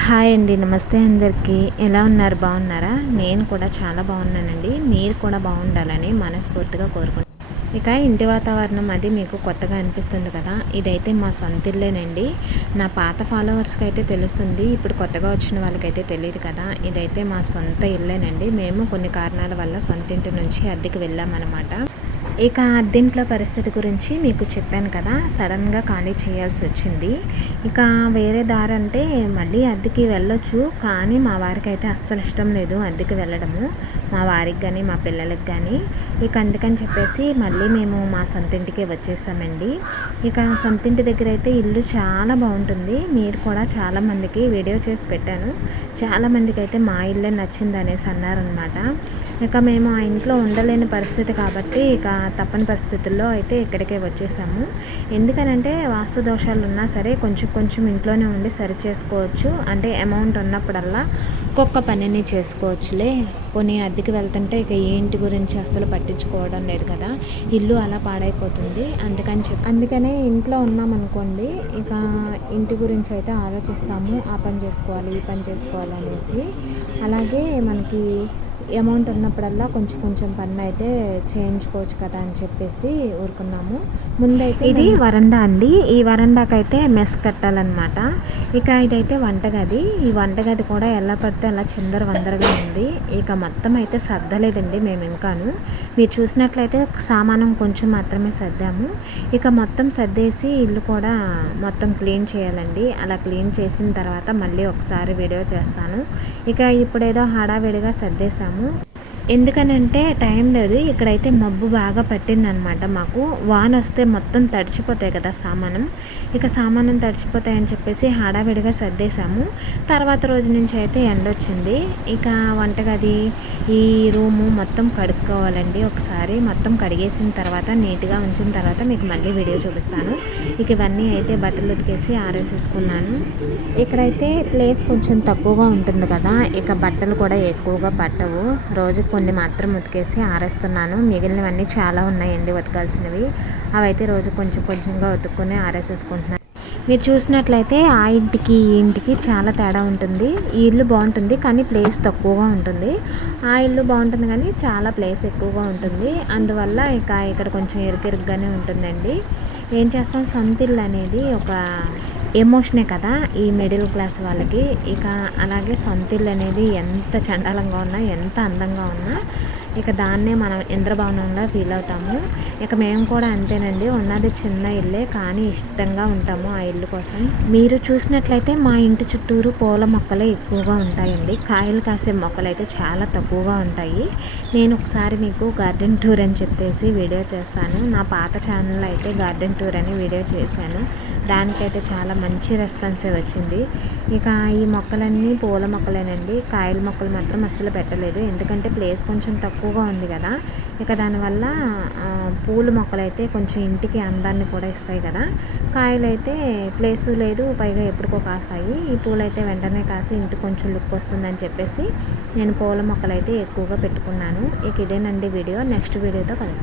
Hi అండి. నమస్తే అందరికీ. ఎలా ఉన్నారు? బాగున్నారా? నేను కూడా చాలా బాగున్నానండి. మీరు కూడా బాగుండాలని మనస్ఫూర్తిగా కోరుకుంటున్నాను. ఇక ఇంటి వాతావరణం అది మీకు కొత్తగా అనిపిస్తుంది కదా. ఇదైతే మా సొంత ఇల్లేనండి. నా పాత ఫాలోవర్స్కి అయితే తెలుస్తుంది, ఇప్పుడు కొత్తగా వచ్చిన వాళ్ళకైతే తెలియదు కదా. ఇదైతే మా సొంత ఇల్లేనండి. మేము కొన్ని కారణాల వల్ల సొంత ఇంటి నుంచి అద్దెకి వెళ్ళామన్నమాట. ఇక అద్దెంట్లో పరిస్థితి గురించి మీకు చెప్పాను కదా, సడన్గా ఖాళీ చేయాల్సి వచ్చింది. ఇక వేరే దారి అంటే మళ్ళీ అద్దెకి వెళ్ళొచ్చు, కానీ మా వారికి అయితే అస్సలు ఇష్టం లేదు అద్దెకి వెళ్ళడము, మా వారికి కానీ మా పిల్లలకి కానీ. ఇక అందుకని చెప్పేసి మళ్ళీ మేము మా సొంత ఇంటికి వచ్చేసామండి. ఇక సొంత ఇంటి దగ్గర అయితే ఇల్లు చాలా బాగుంటుంది. మీరు కూడా చాలామందికి వీడియో చేసి పెట్టాను, చాలామందికి అయితే మా ఇల్లే నచ్చింది అనేసి అన్నారనమాట. ఇక మేము ఆ ఇంట్లో ఉండలేని పరిస్థితి కాబట్టి ఇక తప్పని పరిస్థితుల్లో అయితే ఇక్కడికే వచ్చేసాము. ఎందుకనంటే వాస్తు దోషాలు ఉన్నా సరే కొంచెం కొంచెం ఇంట్లోనే ఉండి సరి చేసుకోవచ్చు. అంటే అమౌంట్ ఉన్నప్పుడల్లా ఒక్కొక్క పనిని చేసుకోవచ్చులే. పోనీ అద్దెకి వెళ్తుంటే ఇక ఏ ఇంటి గురించి అస్సలు పట్టించుకోవడం లేదు కదా, ఇల్లు అలా పాడైపోతుంది. అందుకనే ఇంట్లో ఉన్నామనుకోండి, ఇక ఇంటి గురించి అయితే ఆలోచిస్తాము. ఆ పని చేసుకోవాలి, ఈ పని చేసుకోవాలి అనేసి. అలాగే మనకి అమౌంట్ ఉన్నప్పుడల్లా కొంచెం కొంచెం పని అయితే చేయించుకోవచ్చు కదా అని చెప్పేసి ఊరుకున్నాము. ముందైతే ఇది వరండా అండి. ఈ వరండాకైతే మెస్ కట్టాలన్నమాట. ఇక ఇదైతే వంటగది. ఈ వంటగది కూడా ఎలా పడితే అలా చిందర వందరగా ఉంది. ఇక మొత్తం అయితే సర్దలేదండి మేము ఇంకాను. మీరు చూసినట్లయితే సామానం కొంచెం మాత్రమే సర్దాము. ఇక మొత్తం సర్దేసి ఇల్లు కూడా మొత్తం క్లీన్ చేయాలండి. అలా క్లీన్ చేసిన తర్వాత మళ్ళీ ఒకసారి వీడియో చేస్తాను. ఇక ఇప్పుడేదో హడావిడిగా సర్దేశాము. ఎందుకనంటే టైం లేదు. ఇక్కడైతే మబ్బు బాగా పట్టిందనమాట మాకు. వాన వస్తే మొత్తం తడిచిపోతాయి కదా సామానం. ఇక సామానం తడిచిపోతాయని చెప్పేసి హడావిడిగా సర్దేశాము. తర్వాత రోజు నుంచి అయితే ఎండ వచ్చింది. ఇక వంటగది, ఈ రూము మొత్తం కడుక్కోవాలండి. ఒకసారి మొత్తం కడిగేసిన తర్వాత నీట్గా ఉంచిన తర్వాత మీకు మళ్ళీ వీడియో చూపిస్తాను. ఇక ఇవన్నీ అయితే బట్టలు ఉతికేసి ఆరేసేసుకున్నాను. ఇక్కడైతే ప్లేస్ కొంచెం తక్కువగా ఉంటుంది కదా, ఇక బట్టలు కూడా ఎక్కువగా పట్టవు. రోజుకి కొన్ని మాత్రం ఉతికేసి ఆరేస్తున్నాను. మిగిలినవన్నీ చాలా ఉన్నాయండి ఉతకాల్సినవి. అవైతే రోజు కొంచెం కొంచెంగా ఉతుక్కుని ఆరేసేసుకుంటున్నాను. మీరు చూసినట్లయితే ఆ ఇంటికి ఈ ఇంటికి చాలా తేడా ఉంటుంది. ఈ ఇల్లు బాగుంటుంది కానీ ప్లేస్ తక్కువగా ఉంటుంది. ఆ ఇల్లు బాగుంటుంది కానీ చాలా ప్లేస్ ఎక్కువగా ఉంటుంది. అందువల్ల ఇక ఇక్కడ కొంచెం ఇరుకిరుగ్గానే ఉంటుందండి. ఏం చేస్తాం, సొంత ఇల్లు అనేది ఒక ఎమోషనే కదా ఈ మిడిల్ క్లాస్ వాళ్ళకి. ఇక అలాగే సొంత ఇల్లు అనేది ఎంత చండాలంగా ఉన్నా, ఎంత అందంగా ఉన్నా, ఇక దాన్నే మనం ఇంద్రభవనంలో ఫీల్ అవుతాము. ఇక మేము కూడా అంతేనండి. ఉన్నది చిన్న ఇల్లే కానీ ఇష్టంగా ఉంటాము ఆ ఇల్లు కోసం. మీరు చూసినట్లయితే మా ఇంటి చుట్టూరు పూల మొక్కలే ఎక్కువగా ఉంటాయండి. కాయలు కాసే మొక్కలు అయితే చాలా తక్కువగా ఉంటాయి. నేను ఒకసారి మీకు గార్డెన్ టూర్ అని చెప్పేసి వీడియో చేస్తాను. నా పాత ఛానల్లో అయితే గార్డెన్ టూర్ అని వీడియో చేశాను. దానికైతే చాలా మంచి రెస్పాన్సే వచ్చింది. ఇక ఈ మొక్కలన్నీ పూల మొక్కలేనండి. కాయల మొక్కలు మాత్రం అస్సలు పెట్టలేదు, ఎందుకంటే ప్లేస్ కొంచెం తక్కువగా ఉంది కదా. ఇక దానివల్ల పూల మొక్కలు అయితే కొంచెం ఇంటికి అందాన్ని కూడా ఇస్తాయి కదా. కాయలు అయితే ప్లేసు లేదు, పైగా ఎప్పటికో కాస్తాయి. ఈ పూలు అయితే వెంటనే కాసి ఇంటికి కొంచెం లుక్ వస్తుందని చెప్పేసి నేను పూల మొక్కలు అయితే ఎక్కువగా పెట్టుకున్నాను. ఇక ఇదేనండి వీడియో. నెక్స్ట్ వీడియోతో కలుస్తాను.